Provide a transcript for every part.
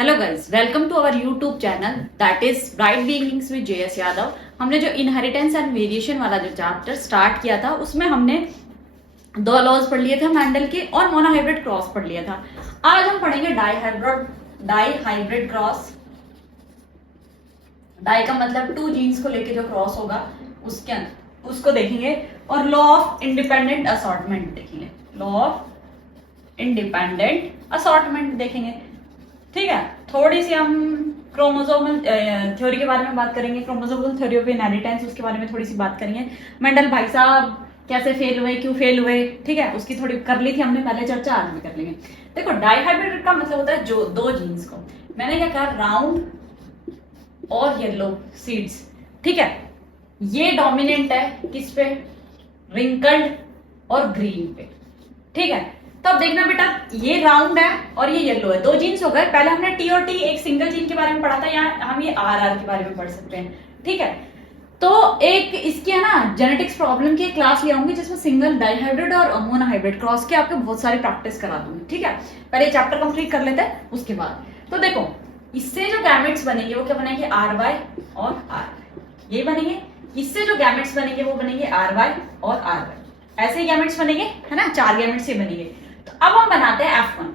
Hello guys, welcome to our YouTube channel that is bright beginnings with JS Yadav. हमने जो inheritance and variation वाला जो chapter start किया था उसमें हमने दो लॉज पढ़ लिए थे मैंडल के और मोनोहाइब्रिड क्रॉस पढ़ लिया था। आज हम पढ़ेंगे डाई हाइब्रिड क्रॉस। डाई का मतलब टू जीन्स को लेके जो क्रॉस होगा उसके उसको देखेंगे और लॉ ऑफ इंडिपेंडेंट असॉर्टमेंट देखेंगे। लॉ ऑफ इंडिपेंडेंट असॉर्टमेंट देखेंगे। ठीक है, थोड़ी सी हम क्रोमोसोमल थ्योरी के बारे में बात करेंगे, क्रोमोसोमल थ्योरी ऑफ इनहेरिटेंस, उसके बारे में थोड़ी सी बात करेंगे। मेंडल भाई साहब कैसे फेल हुए, क्यों फेल हुए, ठीक है, उसकी थोड़ी कर ली थी हमने पहले चर्चा, आज भी कर लेंगे। देखो, डाईहाइब्रिड का मतलब होता है जो दो जीन्स को, मैंने क्या कहा, राउंड और येलो सीड्स। ठीक है, ये डोमिनेंट है किस पे, रिंकल्ड और ग्रीन पे। ठीक है, तो अब देखना बेटा, ये राउंड है और ये येलो है, दो जीन्स हो गए। पहले हमने टी और टी एक सिंगल जीन के बारे में पढ़ा था, यहाँ हम ये आर आर के बारे में पढ़ सकते हैं। ठीक है, तो एक इसकी है ना जेनेटिक्स प्रॉब्लम की एक क्लास ले आऊंगी जिसमें सिंगल डाईहाइब्रिड और मोनोहाइब्रिड क्रॉस के आपको बहुत सारी प्रैक्टिस करा दूंगी। ठीक है, पहले चैप्टर कंप्लीट कर लेते हैं उसके बाद। तो देखो, इससे जो गैमेट्स बनेंगे वो क्या बनेंगे, आर वाई और आर, ये बनेंगे। इससे जो गैमेट्स बनेंगे वो बनेंगे आर वाई और आर वाई, ऐसे ही गैमेट्स बनेंगे, है ना, चार गैमेट्स ये बनेंगे। तो अब हम बनाते हैं F1।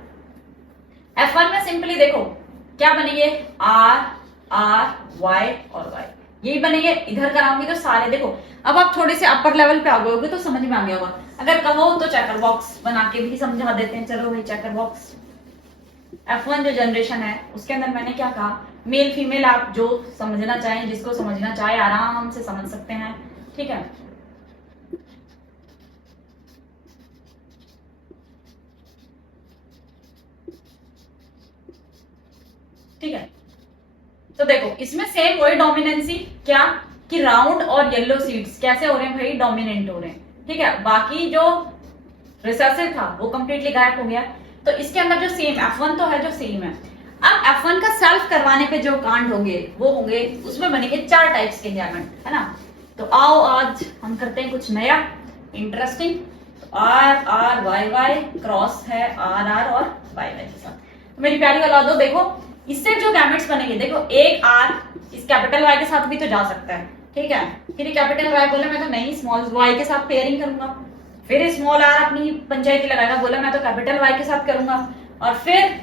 F1 में सिंपली देखो क्या बनेंगे, आर आर वाई और वाई, यही बनेंगे। इधर कराऊंगी तो सारे देखो। अब आप थोड़े से अपर लेवल पे आ गए होगे तो समझ में आ गया होगा, अगर कहो तो चेकर बॉक्स बना के भी समझा देते हैं। चलो भाई, चेकर बॉक्स। F1 जो जनरेशन है उसके अंदर मैंने क्या कहा, मेल फीमेल, आप जो समझना चाहें, जिसको समझना चाहे आराम से समझ सकते हैं। ठीक है, ठीक है, तो देखो इसमें सेम वही डोमिनेंसी क्या कि राउंड और येलो सीड्स कैसे हो रहे हैं भाई, डोमिनेंट हो रहे हैं। ठीक है, बाकी जो रिसेसिव था वो कंप्लीटली गायब हो गया। तो इसके अंदर जो सेम F1 तो है, जो सेम है। अब F1 का सेल्फ करवाने पे जो कांड होंगे वो होंगे, उसमें बनेंगे चार टाइप्स के गैमेट, है ना। तो आओ आज हम करते हैं कुछ नया interesting. R R Y Y cross है आर आर और वाई वाई के साथ। मेरी प्यारी औलादो देखो, इससे जो गैमेट्स बनेंगे, देखो एक आर इस कैपिटल वाई के साथ भी तो जा सकता है। ठीक है, फिर कैपिटल वाई बोले मैं तो नहीं, स्मॉल वाई के साथ पेयरिंग करूंगा। फिर स्मॉल आर अपनी पंचायती लगाएगा, बोला मैं तो कैपिटल वाई के साथ करूंगा। और फिर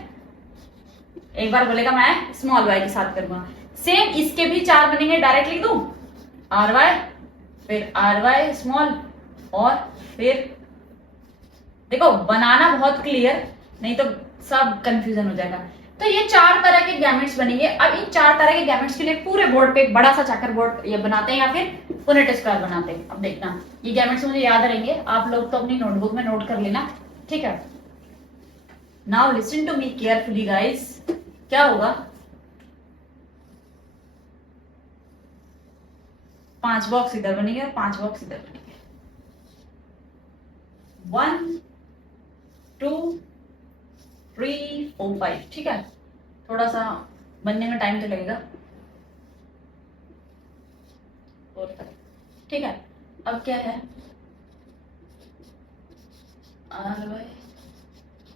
एक बार बोलेगा मैं स्मॉल वाई के साथ करूंगा। सेम इसके भी चार बनेंगे, डायरेक्ट लिख दूं, आर वाई, फिर आर वाई स्मॉल, और फिर देखो बनाना बहुत क्लियर, नहीं तो सब कंफ्यूजन हो जाएगा। तो ये चार तरह के गैमेट्स बनेंगे। अब इन चार तरह के गैमेट्स के लिए पूरे बोर्ड पे एक बड़ा सा चेकर बोर्ड ये बनाते हैं या फिर पुनेट स्क्वायर बनाते हैं। अब देखना, ये गैमेट्स मुझे याद रहेंगे, आप लोग तो अपनी नोटबुक में नोट कर लेना। ठीक है, now listen to me carefully guys. क्या होगा, 5 बॉक्स इधर बनेंगे और 5 बॉक्स इधर बनेंगे। 1 2 3 4 5। ठीक है, थोड़ा सा बनने में टाइम तो लगेगा। ठीक है, अब क्या है,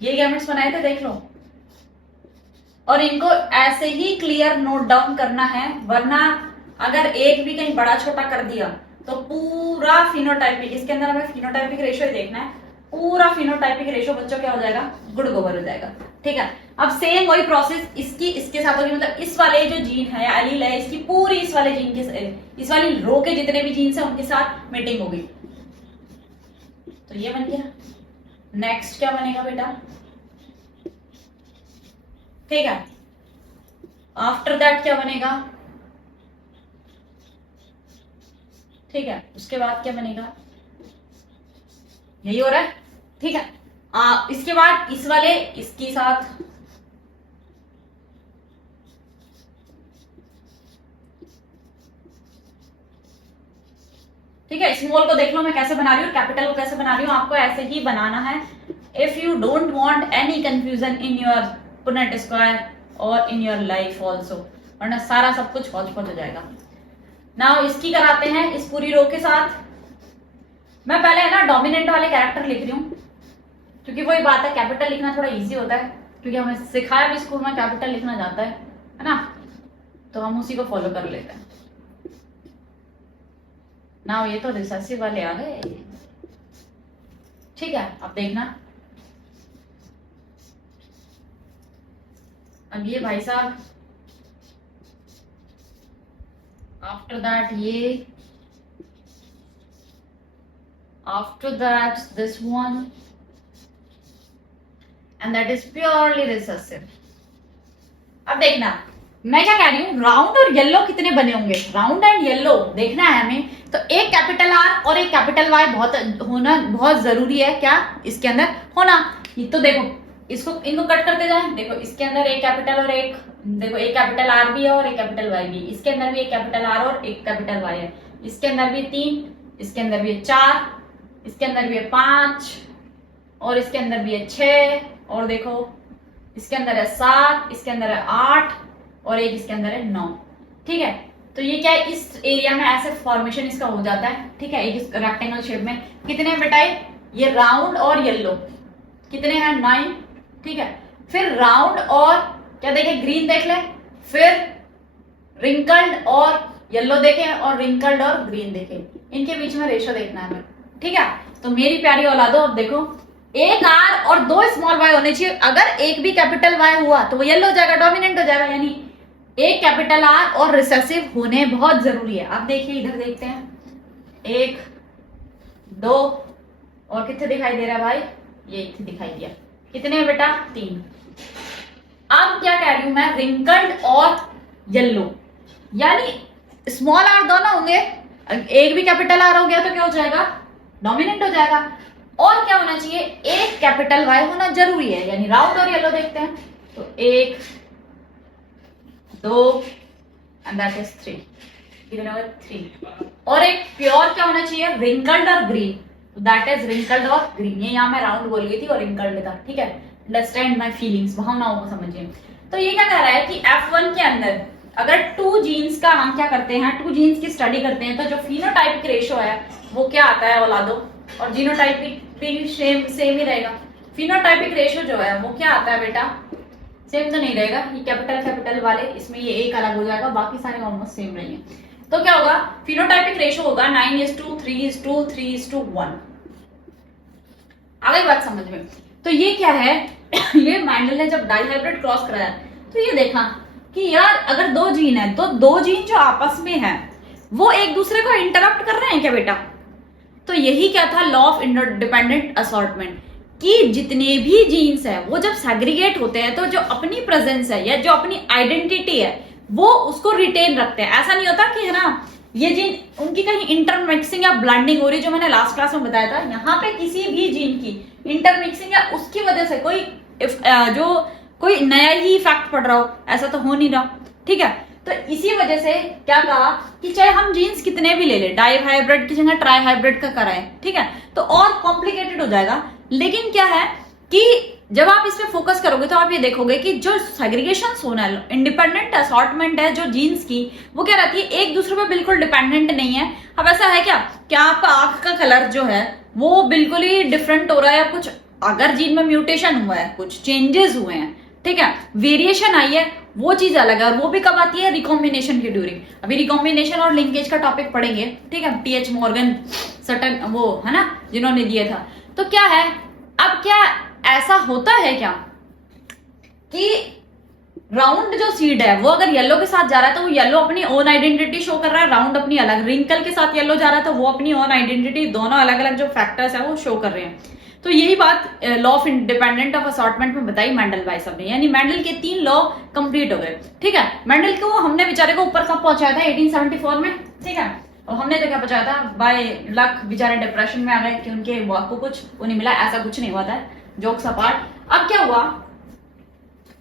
ये गैमेट्स बनाए थे देख लो, और इनको ऐसे ही क्लियर नोट डाउन करना है, वरना अगर एक भी कहीं बड़ा छोटा कर दिया तो पूरा फिनोटाइपिक, इसके अंदर हमें फिनोटाइपिक रेशियो देखना है, पूरा फिनोटाइपिक रेशियो बच्चों क्या हो जाएगा, गुड़ गोबर हो जाएगा। ठीक है, अब सेम वही प्रोसेस इसकी इसके साथ होगी, मतलब इस वाले जो जीन है एलील है इसकी पूरी इस वाले जीन के, इस वाली रो के जितने भी जीन्स है उनके साथ मीटिंग होगी। तो ये बन गया। नेक्स्ट क्या बनेगा बेटा, ठीक है, आफ्टर दैट क्या बनेगा, ठीक है, उसके बाद क्या बनेगा, यही हो रहा है। ठीक है, इसके बाद इस वाले इसके साथ, ठीक है, स्मॉल को देख लो मैं कैसे बना रही हूँ, कैपिटल को कैसे बना रही हूँ, आपको ऐसे ही बनाना है। If you don't want any confusion in your Punnett square और इन योर लाइफ ऑल्सो, वरना सारा सब कुछ हौच पौच हो जाएगा। नाउ इसकी कराते हैं इस पूरी रो के साथ। मैं पहले है ना डोमिनेंट वाले कैरेक्टर लिख रही हूँ, क्योंकि वही बात है, कैपिटल लिखना थोड़ा इजी होता है, क्योंकि हमें सिखाया भी स्कूल में कैपिटल लिखना जाता है ना, तो हम उसी को फॉलो कर लेते हैं ना। ये तो रिसेसिव वाले आ गए, ठीक है। अब देखना, अब ये भाई साहब, आफ्टर दैट ये, after that this one, and that is purely recessive. अब देखना, मैं क्या कह रही हूँ, राउंड और येलो कितने बने होंगे, राउंड एंड येलो देखना है हमें। तो एक कैपिटल आर और एक कैपिटल वाई होना बहुत जरूरी है, क्या इसके अंदर होना। तो देखो इसको, इनको कट करते जाए, देखो इसके अंदर एक कैपिटल और एक, देखो एक कैपिटल आर भी है और एक कैपिटल वाई भी, इसके अंदर भी एक कैपिटल आर और एक कैपिटल वाई है, इसके अंदर भी 3, इसके अंदर भी 4, इसके अंदर भी 5, और इसके अंदर भी है 6, और देखो इसके अंदर है 7, इसके अंदर है 8, और एक इसके अंदर है 9, ठीक है। तो ये क्या है, इस एरिया में ऐसे फॉर्मेशन इसका हो जाता है, ठीक है, एक रेक्टेंगल शेप में। कितने हैं बेटा ये राउंड और येलो कितने हैं, 9, ठीक है। फिर राउंड और क्या देखे, ग्रीन देख ले, फिर रिंकल्ड और येलो देखे, और रिंकल्ड और ग्रीन देखे, इनके बीच में रेशो देखना है हमें, ठीक है। तो मेरी प्यारी औलादो, अब देखो एक आर और 2 स्मॉल वाई होने चाहिए। अगर एक भी कैपिटल वाई हुआ तो वो येलो हो जाएगा, डोमिनेंट हो जाएगा, यानी एक कैपिटल आर और रिसेसिव होने बहुत जरूरी है। अब देखिए इधर देखते हैं, 1 2 और कितने दिखाई दे रहा है भाई, ये दिखाई दिया, कितने हैं बेटा 3। अब क्या कह रही हूं मैं, रिंकल्ड और येलो, यानी स्मॉल आर दोनों होंगे, एक भी कैपिटल आर हो गया तो क्या हो जाएगा, डोमिनेंट हो जाएगा। और क्या होना चाहिए, एक कैपिटल वाई होना जरूरी है, यानी राउंड और येलो देखते हैं। तो 1 2 एंड दैट इज 3, कितने हो गए 3। और एक प्योर क्या होना चाहिए, रिंकल्ड और ग्रीन, दैट इज रिंकल्ड और ग्रीन। ये यहाँ मैं राउंड बोल गई थी और रिंकल्ड था, ठीक है। अंडरस्टैंड माई फीलिंग्स, भावनाओं को समझिए। तो ये क्या कह रहा है कि F1 के अंदर अगर 2 जीन्स का हम क्या करते हैं, 2 जीन्स की स्टडी करते हैं, तो जो फिनोटाइपिक रेशो है वो क्या आता है औलादो, और जीनोटाइपिक भी सेम ही रहेगा। फिनोटाइपिक रेशो जो है वो क्या आता है बेटा, सेम तो नहीं रहेगा, ये कैपिटल वाले, इसमें ये एक अलग हो जाएगा, बाकी सारे ऑलमोस्ट सेम रहेंगे। तो क्या होगा, फिनोटाइपिक रेशो होगा 9:3:3:1। आ गई बात समझ में। तो ये क्या है ये मैंडल ने जब डाइहाइब्रिड क्रॉस कराया तो ये देखा कि यार अगर 2 जीन है तो 2 जीन जो आपस में है वो एक दूसरे को इंटरप्ट कर रहे हैं क्या बेटा। तो यही क्या था, लॉ ऑफ इंटरडिपेंडेंट असॉर्टमेंट, कि जितने भी जीन्स है वो जब सेग्रीगेट होते हैं तो जो अपनी प्रेजेंस है या जो अपनी आइडेंटिटी है वो उसको रिटेन रखते हैं। ऐसा नहीं होता कि है ना ये जीन उनकी कहीं इंटरमिक्सिंग या ब्लैंडिंग हो रही, जो मैंने लास्ट क्लास में बताया था। यहाँ पे किसी भी जीन की इंटरमिक्सिंग या उसकी वजह से कोई नया ही इफेक्ट पड़ रहा हो, ऐसा तो हो नहीं रहा, ठीक है। तो इसी वजह से क्या कहा कि चाहे हम जीन्स कितने भी ले ले, डाई हाइब्रिड की जगह ट्राई हाइब्रिड का कराएं, ठीक है, तो और कॉम्प्लिकेटेड हो जाएगा। लेकिन क्या है कि जब आप इस पे फोकस करोगे तो आप ये देखोगे कि जो सेग्रीगेशन होना है, इंडिपेंडेंट असॉर्टमेंट है जो जीन्स की, वो क्या रहती है, एक दूसरे पे बिल्कुल डिपेंडेंट नहीं है। अब ऐसा है क्या आपका आंख का कलर जो है वो बिल्कुल ही डिफरेंट हो रहा है, कुछ अगर जीन में म्यूटेशन हुआ है, कुछ चेंजेस हुए हैं, ठीक है, वेरिएशन आई है, वो चीज अलग है। और वो भी कब आती है, रिकॉम्बिनेशन की ड्यूरिंग। अभी रिकॉम्बिनेशन और लिंकेज का टॉपिक पढ़ेंगे, ठीक है, TH मॉर्गन सटन वो है ना जिन्होंने दिया था। तो क्या है, अब क्या ऐसा होता है क्या कि राउंड जो सीड है वो अगर येलो के साथ जा रहा है तो वो येलो अपनी ओन आइडेंटिटी शो कर रहा है, राउंड अपनी अलग। रिंकल के साथ येलो जा रहा है तो वो अपनी ओन आइडेंटिटी, दोनों अलग अलग जो फैक्टर्स है वो शो कर रहे हैं। तो यही बात law of independent of assortment में बताई मैंडल भाई साहब ने, यानी मैंडल के 3 लॉ कंप्लीट हो गए, ठीक है। मैंडल को हमने बेचारे को ऊपर कब पहुंचाया था, 1874 में, ठीक है। और हमने तो क्या पहुंचाया था, बाय लक बेचारे डिप्रेशन में आ गए कि उनके वर्क को कुछ वो नहीं मिला, ऐसा कुछ नहीं हुआ था, जोक्स अपार्ट। अब क्या हुआ,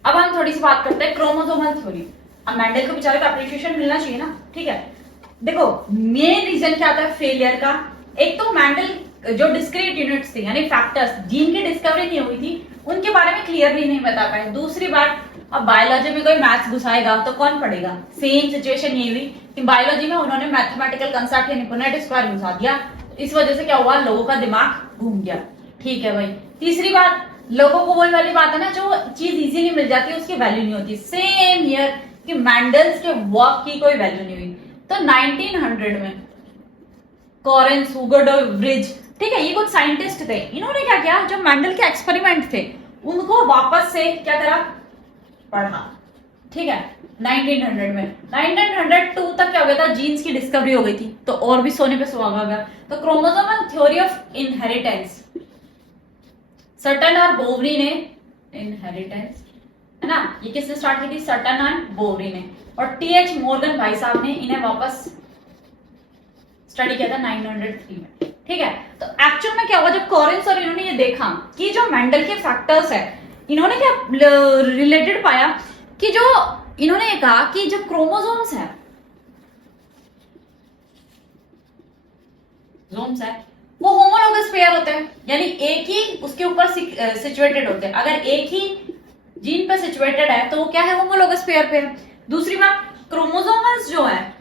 अब हम थोड़ी सी बात करते हैं क्रोमोसोमल थ्योरी। अब मैंडल को बेचारे को अप्रिशिएशन मिलना चाहिए ना, ठीक है। देखो मेन रीजन क्या था फेलियर का, एक तो मैंडल जो डिस्क्रीट यूनिट्स थी यानी फैक्टर्स, जीन की डिस्कवरी नहीं हुई थी, उनके बारे में क्लियरली नहीं बता पाए। दूसरी बात, अब बायोलॉजी में कोई मैथ्स घुसाएगा तो कौन पढ़ेगा। सेम सिचुएशन ये हुई कि बायोलॉजी में उन्होंने मैथमेटिकल कंसेप्ट यानी पुनेट स्क्वायर घुसा दिया, इस वजह से क्या हुआ, लोगों का दिमाग घूम गया, ठीक है भाई। तीसरी बात, लोगों को वही वाली बात है ना, जो चीज इजीली मिल जाती है उसकी वैल्यू नहीं होती। सेम हियर कि मैंडल्स के वर्क की कोई वैल्यू नहीं हुई। तो 1900 में कॉरेंस, हुगो ब्रिज, ठीक है, ये कुछ साइंटिस्ट थे, इन्होंने क्या किया, जो मैंडल के एक्सपेरिमेंट थे उनको वापस से क्या करा, पढ़ा, ठीक है। 1900 में 1902 तक क्या हो गया था, जीन्स की डिस्कवरी हो गई थी, तो और भी सोने पे सुहागा गया। तो chromosomal theory of inheritance, Sutton और बोवरी ने, इनहेरिटेंस है ना, ये किसने स्टार्ट की थी, सटन और बोवरी ने, और टीएच मॉर्गन भाई साहब ने इन्हें वापस स्टडी किया था 903 में, ठीक है। तो एक्चुअल में क्या हुआ, जब कॉरेंस और इन्होंने ये देखा कि जो मेंडल के फैक्टर्स है, इन्होंने क्या रिलेटेड पाया कि जो इन्होंने ये कहा कि जो क्रोमोसोम्स है, जोम्स है, वो होमोलोगस पेयर होते हैं, यानी एक ही उसके ऊपर सिचुएटेड होते हैं। अगर एक ही जीन पे सिचुएटेड है तो वो क्या है, होमोलोगस पेयर पे है। दूसरी बात, क्रोमोसोम्स जो है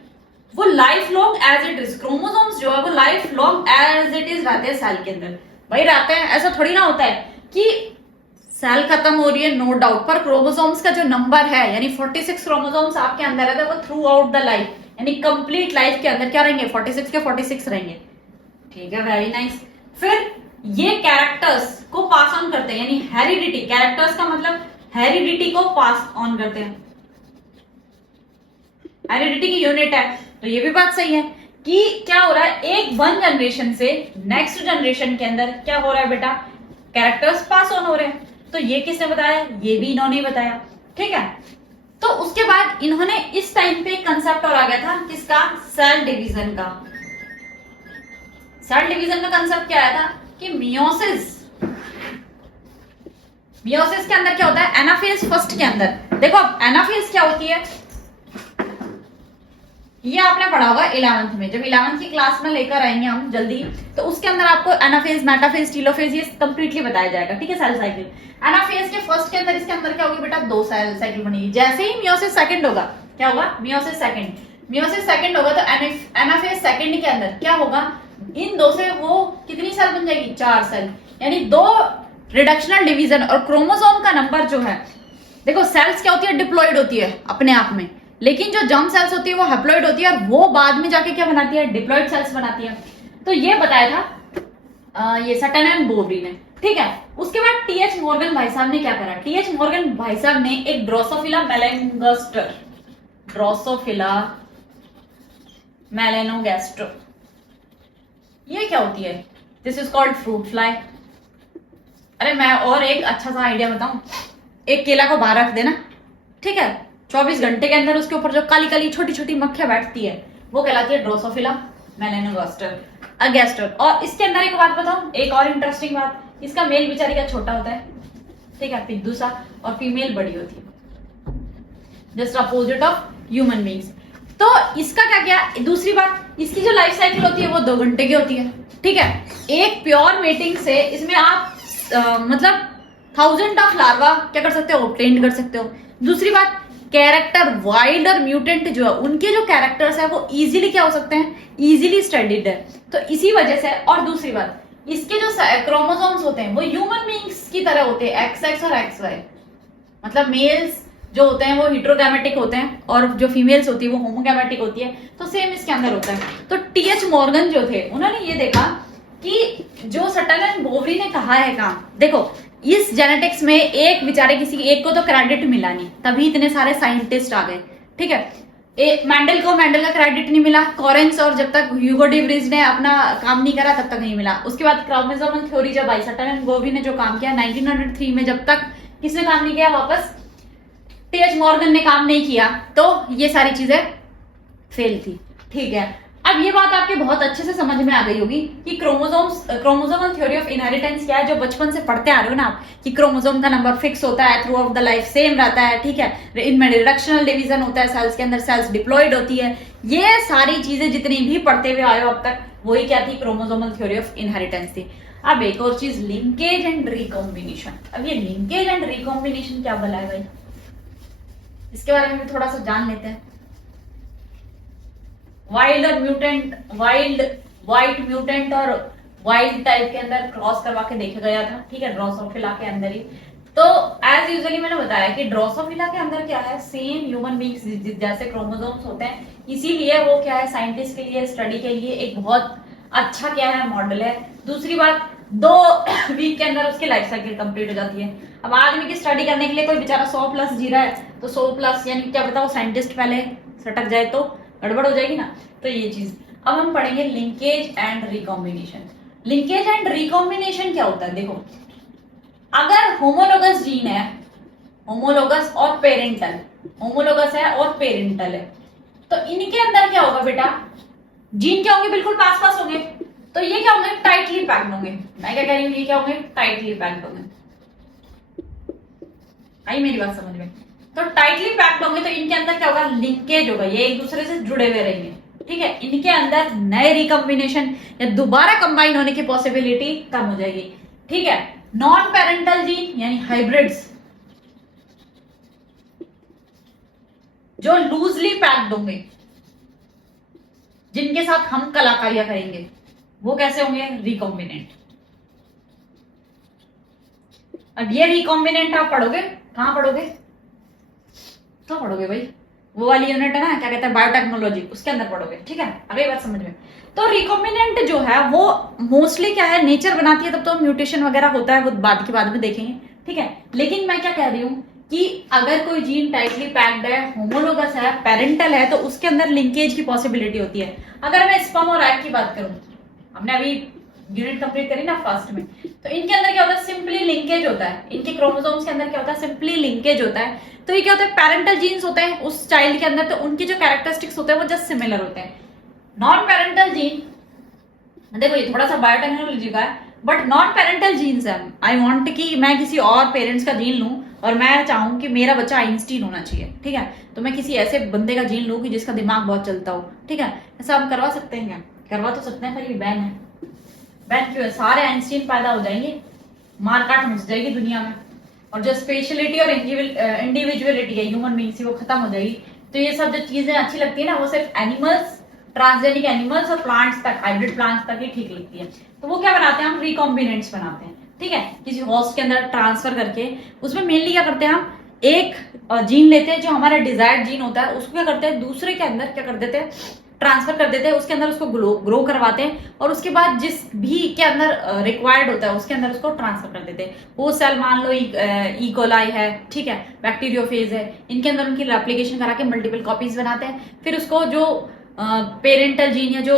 वो life long as it is, chromosomes जो है वो life long as it is रहते हैं सेल के अंदर, भाई रहते हैं, ऐसा थोड़ी ना होता है कि सेल खत्म हो रही है, नो डाउट, पर क्रोमोसोम्स का जो नंबर है, यानी 46 क्रोमोसोम्स आपके अंदर रहते हैं, वो थ्रू आउट द लाइफ, यानी कंप्लीट लाइफ के अंदर क्या रहेंगे, 46 के 46 रहेंगे, ठीक है, वेरी नाइस। फिर ये कैरेक्टर्स को पास ऑन करते हैं, यानी हेरिडिटी, कैरेक्टर्स का मतलब हेरिडिटी को पास ऑन करते हैं, हेरिडिटी की यूनिट है। तो ये भी बात सही है कि क्या हो रहा है, एक वन जनरेशन से नेक्स्ट जनरेशन के अंदर क्या हो रहा है बेटा, कैरेक्टर्स पास ऑन हो रहे हैं। तो ये किसने बताया, ये भी इन्होंने बताया, ठीक है। तो उसके बाद इन्होंने इस टाइम पे कंसेप्ट और आ गया था, किसका, सेल डिवीजन का। सेल डिवीजन का कंसेप्ट क्या आया था कि मियोसिस, मियोसिस के अंदर क्या होता है, एनाफेज फर्स्ट के अंदर, देखो अब एनाफेज क्या होती है, ये आपने पढ़ा होगा 11th में, जब 11th की क्लास में लेकर आएंगे हम जल्दी, तो उसके अंदर आपको एनाफेज, मेटाफेज, टीलोफेज ये कंप्लीटली बताया जाएगा, ठीक है। सेल साइकिल, एनाफेज के फर्स्ट के अंदर, इसके अंदर क्या होगी बेटा, 2 सेल साइकिल बनेगी। जैसे ही मियोसिस सेकंड होगा, क्या होगा, मियोसिस सेकंड, मियोसिस सेकंड होगा तो एनाफेज सेकंड के अंदर क्या होगा, इन दो से वो कितनी सेल बन जाएगी, 4 सेल, यानी 2 रिडक्शनल डिवीजन। और क्रोमोसोम का नंबर जो है, देखो सेल्स क्या होती है, डिप्लॉइड होती है अपने आप में, लेकिन जो जर्म सेल्स होती है वो हैप्लॉइड होती है, और वो बाद में जाके क्या बनाती है, डिप्लॉइड सेल्स बनाती है। तो ये बताया था ये सटन एंड बोवरी ने, ठीक है। उसके बाद टीएच मॉर्गन भाई साहब ने क्या करा, टीएच मॉर्गन भाई साहब ने एक ड्रोसोफिला मेलेनोगास्टर, ड्रोसोफिला मेलेनोगास्टर, ये क्या होती है, this is called fruit fly. अरे मैं और एक अच्छा सा आइडिया बताऊं, एक केला को बाहर रख देना, ठीक है, 24 घंटे के अंदर उसके ऊपर जो काली काली छोटी छोटी मक्खियां बैठती है वो कहलाती है ड्रोसोफिला मेलेनोगास्टर, अगेस्टर। और इसके अंदर एक बात बताऊं, एक और इंटरेस्टिंग बात, इसका मेल बेचारी का छोटा होता है, ठीक है, पिद्दू सा, और फीमेल बड़ी होती है, just opposite of human beings. तो इसका क्या किया, दूसरी बात, इसकी जो लाइफ साइकिल होती है वो 2 घंटे की होती है, ठीक है। एक प्योर मेटिंग से इसमें आप मतलब 1000 ऑफ लार्वा क्या कर सकते हो, ऑब्टेन कर सकते हो। दूसरी बात, कैरेक्टर वाइल्ड और म्यूटेंट जो है उनके जो कैरेक्टर्स है वो इजीली क्या हो सकते हैं, इजीली स्टडीड है, तो इसी वजह से। और दूसरी बात, इसके जो क्रोमोसोम्स होते हैं वो ह्यूमन बीइंग्स की तरह होते हैं, XX और XY, मतलब मेल्स जो होते हैं वो हिट्रोगैमेटिक होते हैं और जो फीमेल्स होती है वो होमोगैमेटिक होती है, तो सेम इसके अंदर होता है। तो टीएच मॉर्गन जो थे उन्होंने ये देखा कि जो सटन एंड बोवरी ने कहा है काम, देखो इस जेनेटिक्स में एक बेचारे किसी एक को तो क्रेडिट मिला नहीं, तभी इतने सारे साइंटिस्ट आ गए, ठीक है। मैंडल को मैंडल का क्रेडिट नहीं मिला, कॉरेंस और जब तक ह्यूगो डी ब्रिज ने अपना काम नहीं करा तब तक नहीं मिला। उसके बाद क्रोमोसोमल थ्योरी जब आई, सटन एंड बोवरी ने जो काम किया 1903 में, जब तक किसने काम नहीं किया, वापस टीएच मॉर्गन ने काम नहीं किया, तो ये सारी चीजें फेल थी, ठीक है। अब ये बात आपके बहुत अच्छे से समझ में आ गई होगी कि क्रोमोसोमल थ्योरी ऑफ इनहेरिटेंस क्या है, जो बचपन से पढ़ते आ रहे हो ना आप, कि क्रोमोसोम का नंबर फिक्स होता है, through out the life same रहता है, ठीक है, इनमें रिडक्शनल डिवीजन होता है, सेल्स के अंदर सेल्स डिप्लॉइड होती है, ये सारी चीजें जितनी भी पढ़ते हुए आए हो अब तक, वही क्या थी, क्रोमोसोमल थ्योरी ऑफ इनहेरिटेंस थी। अब एक और चीज, लिंकेज एंड रिकॉम्बिनेशन। अब ये लिंकेज एंड रिकॉम्बिनेशन क्या बोला है भाई, इसके बारे में भी थोड़ा सा जान लेते हैं। वाइल्ड और म्यूटेंट, वाइल्ड व्हाइट म्यूटेंट और वाइल्ड टाइप के अंदर क्रॉस करवा के देखा गया था, ठीक है, ड्रोसोफिला के अंदर ही। तो एज यूजुअली मैंने बताया कि ड्रोसोफिला के अंदर क्या है, सेम ह्यूमन बींग्स जैसे क्रोमोसोम्स होते हैं, इसीलिए वो क्या है, साइंटिस्ट के लिए, स्टडी के लिए एक बहुत अच्छा क्या है, मॉडल है। दूसरी बात, 2 वीक के अंदर उसकी लाइफ साइकिल कंप्लीट हो जाती है। अब आदमी की स्टडी करने के लिए कोई बेचारा 100+ जी रहा है, तो 100+ यानी क्या बताओ, साइंटिस्ट पहले सटक जाए तो गड़बड़ हो जाएगी ना। तो ये चीज अब हम पढ़ेंगे linkage and recombination. Linkage and recombination क्या होता है, देखो अगर होमोलोगस जीन है, होमोलोगस और पेरेंटल, होमोलोगस है और पेरेंटल है, तो इनके अंदर क्या होगा बेटा, जीन क्या होंगे, बिल्कुल पास पास होंगे, तो ये क्या होंगे, टाइटली पैक्ड होंगे। मैं क्या कह रही हूँ, ये क्या होंगे, टाइटली पैक्ड होंगे। आई मेरी बात समझ में? तो टाइटली पैक्ड होंगे तो इनके अंदर क्या होगा, लिंकेज होगा, ये एक दूसरे से जुड़े हुए रहेंगे, ठीक है। इनके अंदर नए रिकॉम्बिनेशन या दोबारा कंबाइन होने की पॉसिबिलिटी कम हो जाएगी, ठीक है। नॉन पेरेंटल जीन यानी हाइब्रिड्स जो लूजली पैक्ड होंगे, जिनके साथ हम कलाकारियां करेंगे, वो कैसे होंगे, रिकॉम्बिनेंट। अब ये रिकॉम्बिनेंट आप पढ़ोगे, कहां पढ़ोगे, तो पढ़ोगे भाई, वो वाली यूनिट है ना, क्या कहते हैं, बायोटेक्नोलॉजी, उसके अंदर पढ़ोगे, ठीक है। अब ये बात समझ में। तो रिकॉम्बिनेंट जो है वो मोस्टली क्या है, नेचर बनाती है, तब तो म्यूटेशन वगैरह होता है, वो बाद में देखेंगे, ठीक है। लेकिन मैं क्या कह रही हूँ कि अगर कोई जीन टाइटली पैक्ड है, होमोलोगस है, पेरेंटल है, तो उसके अंदर लिंकेज की पॉसिबिलिटी होती है। अगर मैं स्पर्म और एग की बात करूं, हमने अभी यूनिट कंप्लीट करी ना फर्स्ट में, तो इनके अंदर क्या होता है, सिंपली लिंकेज होता है। इनके क्रोमोसोम्स के अंदर क्या होता है, सिंपली लिंकेज होता है। तो ये क्या होता है, पेरेंटल जीन्स होते हैं उस चाइल्ड के अंदर, तो उनके जो कैरेक्टरिस्टिक्स होते हैं वो जस्ट सिमिलर होते हैं। नॉन पेरेंटल जीन, देखो ये थोड़ा सा बायोटेक्नोलॉजी का है, बट नॉन पेरेंटल जीन्स है। आई वांट कि मैं किसी और पेरेंट्स का जीन लूं और मैं चाहूं कि मेरा बच्चा आइंस्टीन होना चाहिए, ठीक है, तो मैं किसी ऐसे बंदे का जीन लूं कि जिसका दिमाग बहुत चलता हो, ठीक है। ऐसा हम करवा सकते हैं क्या, करवा तो सकते हैं, पर ये बैन है। बैन क्यों है, सारे आइंस्टीन पैदा हो जाएंगे, मारकाट मच जाएगी दुनिया में, और जो स्पेशलिटी और इंडिविजुअलिटी है ह्यूमन बीइंग्स की, वो खत्म हो जाएगी। तो ये सब जो चीजें अच्छी लगती है ना, वो सिर्फ एनिमल्स, ट्रांसजेनिक एनिमल्स और प्लांट्स तक, हाइब्रिड प्लांट्स तक ही ठीक लगती है। तो वो क्या बनाते हैं, हम रिकॉम्बिनेंट्स बनाते हैं, ठीक है, किसी होस्ट के अंदर ट्रांसफर करके। उसमें मेनली क्या करते हैं, हम एक जीन लेते हैं जो हमारा डिजायर्ड जीन होता है, उसको क्या करते हैं, दूसरे के अंदर क्या कर देते हैं, ट्रांसफर कर देते हैं, उसके अंदर उसको ग्रो करवाते हैं, और उसके बाद जिस भी के अंदर रिक्वायर्ड होता है उसके अंदर उसको ट्रांसफर कर देते हैं। वो सेल मान लो इकोलाई है, ठीक है, बैक्टीरियोफेज है, इनके अंदर उनकी रेप्लिकेशन करा के मल्टीपल कॉपीज बनाते हैं, फिर उसको जो पेरेंटल जीन या जो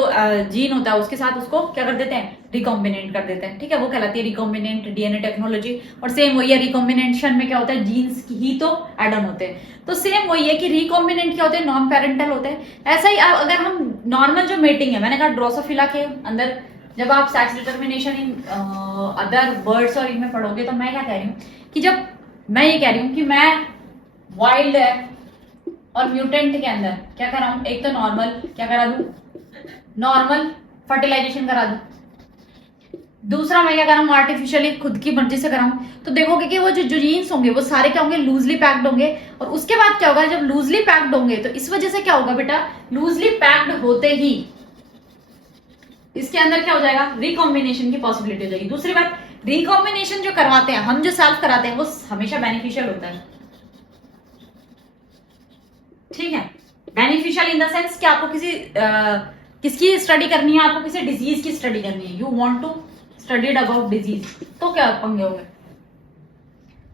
जीन होता है उसके साथ उसको क्या कर देते हैं, रिकॉम्बिनेंट कर देते हैं, ठीक है, वो कहलाती है रिकॉम्बिनेंट डीएनए टेक्नोलॉजी। और सेम वही है, रिकॉम्बिनेशन में क्या होता है, जीन्स ही तो एड ऑन होते हैं। तो सेम वही है कि रिकॉम्बिनेंट क्या होते हैं, नॉन पेरेंटल होते हैं। ऐसा ही अगर हम नॉर्मल जो मेटिंग है, मैंने कहा ड्रोसोफिला के अंदर जब आप sex determination in other birds और इनमें पढ़ोगे, तो मैं क्या कह रही हूँ कि जब मैं ये कह रही हूँ कि मैं वाइल्ड है और म्यूटेंट के अंदर क्या करा हूं, एक तो नॉर्मल क्या करा दूं, नॉर्मल फर्टिलाइजेशन करा दूं, दूसरा मैं क्या करा हूं, आर्टिफिशियली खुद की मर्जी से कराऊं। तो देखोगे कि वो जो जीन्स होंगे वो सारे क्या होंगे, लूजली पैक्ड होंगे। और उसके बाद क्या होगा, जब लूजली पैक्ड होंगे तो इस वजह से क्या होगा बेटा, लूजली पैक्ड होते ही इसके अंदर क्या हो जाएगा, रिकॉम्बिनेशन की पॉसिबिलिटी हो जाएगी। दूसरी बात, रिकॉम्बिनेशन जो करवाते हैं हम, जो सेल्फ कराते हैं, वो हमेशा बेनिफिशियल होता है, ठीक है। बेनिफिशियल इन द सेंस कि आपको किसकी स्टडी करनी है, आपको किसी डिजीज की स्टडी करनी है, you want to studied about disease, तो क्या पंगे होंगे,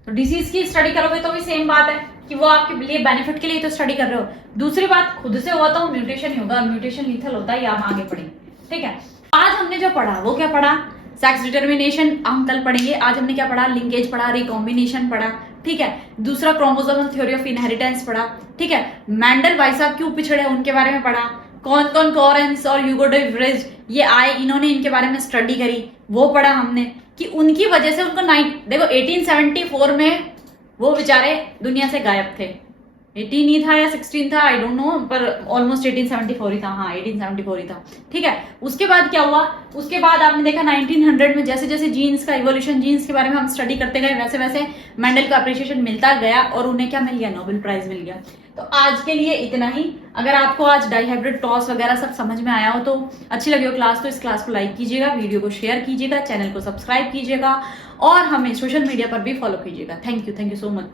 तो डिजीज की स्टडी करोगे तो भी सेम बात है कि वो आपके लिए बेनिफिट के लिए तो स्टडी कर रहे हो। दूसरी बात, खुद से हुआ तो म्यूटेशन ही होगा, म्यूटेशन लीथल होता है, या हम आगे पढ़ेंगे, ठीक है। आज हमने जो पढ़ा वो क्या पढ़ा, सेक्स डिटर्मिनेशन हम कल पढ़ेंगे। आज हमने क्या पढ़ा, लिंकेज पढ़ा, रिकॉम्बिनेशन पढ़ा, ठीक है। दूसरा क्रोमोसोमल थ्योरी ऑफ इनहेरिटेंस पढ़ा, ठीक है। मैंडल भाई साहब क्यों पिछड़े उनके बारे में पढ़ा, कौन कौन कॉरेंस और ह्यूगो डे व्रिज ये आए, इन्होंने इनके बारे में स्टडी करी, वो पढ़ा हमने कि उनकी वजह से उनको देखो 1874 में वो बेचारे दुनिया से गायब थे। 18 ही था या 16 था, आई डोंट नो, पर ऑलमोस्ट 1874 ही था, हाँ 1874 ही था, ठीक है। उसके बाद क्या हुआ, उसके बाद आपने देखा 1900 में जैसे जैसे जीन्स का इवोल्यूशन, जीन्स के बारे में हम स्टडी करते गए, वैसे वैसे मेंडल को अप्रिशिएशन मिलता गया और उन्हें क्या मिल गया, नोबेल प्राइज मिल गया। तो आज के लिए इतना ही। अगर आपको आज डाइहाइब्रिड क्रॉस वगैरह सब समझ में आया हो तो अच्छी लगी हो क्लास, तो इस क्लास को लाइक कीजिएगा, वीडियो को शेयर कीजिएगा, चैनल को सब्सक्राइब कीजिएगा और हमें सोशल मीडिया पर भी फॉलो कीजिएगा। Thank you so much.